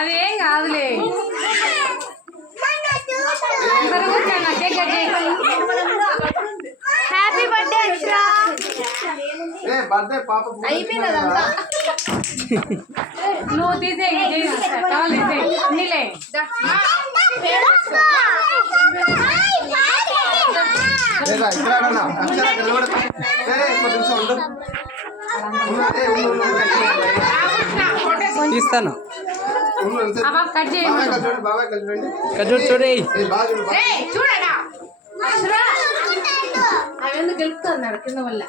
అదేం కాదులే. Happy birthday అక్షర. నువ్వు తీసే తీస్తాను. చూడడా అవెందుకు గెలుపుతున్నారు కింద వల్ల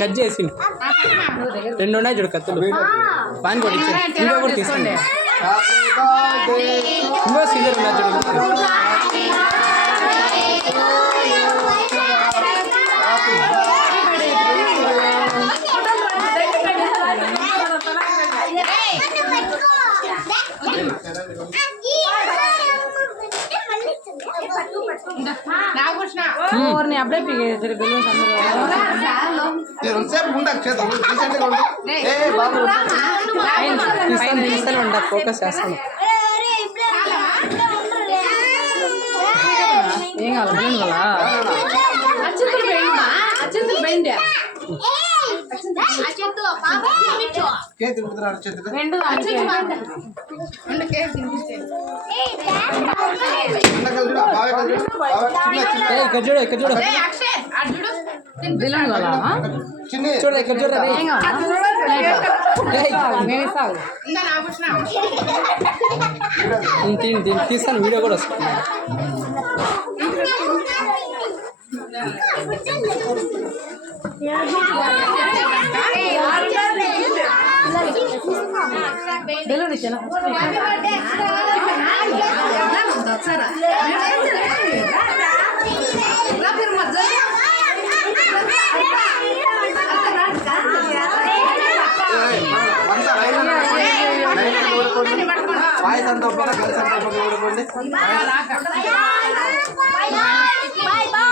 కట్ చేసి 2 ఉన్నాయి చూడు కత్తులు. పాన్ కూడా ఇచ్చే ఇంకో కూడా తీసుకోండి. ఇంకో సీజర్ ఉన్నా చూడు. ఫోకస్ చేస్తాను. ఏం కావాలి ఇక్కడ చూడు ఇక్కడ చూడు చూడు ఇక్కడ చూడ తీస్తాను. వీడియో కూడా వస్తుంది. బెలూన్ ఇచ్చాను. వాయిస్ అంతా కలిసి అంతా